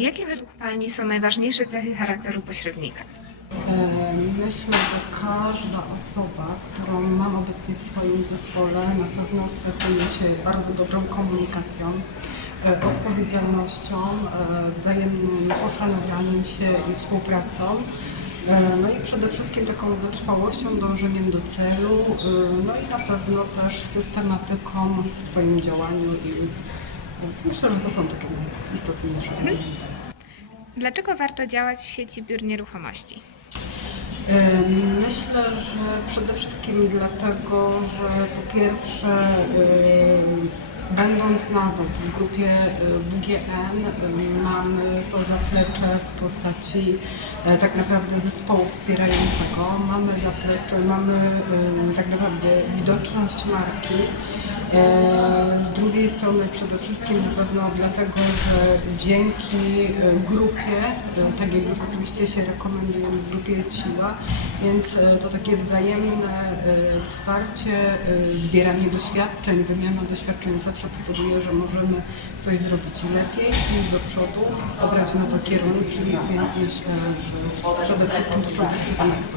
Jakie według Pani są najważniejsze cechy charakteru pośrednika? E, Myślę, że każda osoba, którą mam obecnie w swoim zespole, na pewno cechuje się bardzo dobrą komunikacją, e, odpowiedzialnością, e, wzajemnym poszanowaniem się i współpracą. No i przede wszystkim taką wytrwałością, dążeniem do celu, no i na pewno też systematyką w swoim działaniu i myślę, że to są takie najistotniejsze elementy. Dlaczego warto działać w sieci biur nieruchomości? Myślę, że przede wszystkim dlatego, że po pierwsze, będąc nawet w grupie y, WGN, mamy to zaplecze w postaci e, tak naprawdę zespołu wspierającego, mamy zaplecze, mamy tak naprawdę widoczność marki. E, Z drugiej strony przede wszystkim na pewno dlatego, że dzięki e, grupie, e, tak jak już oczywiście się rekomendujemy, w grupie jest siła, więc e, to takie wzajemne wsparcie, zbieranie doświadczeń, wymiana doświadczeń zawsze powoduje, że możemy coś zrobić lepiej, iść do przodu, obrać nowe kierunki, więc myślę, że przede wszystkim to są takie elementy.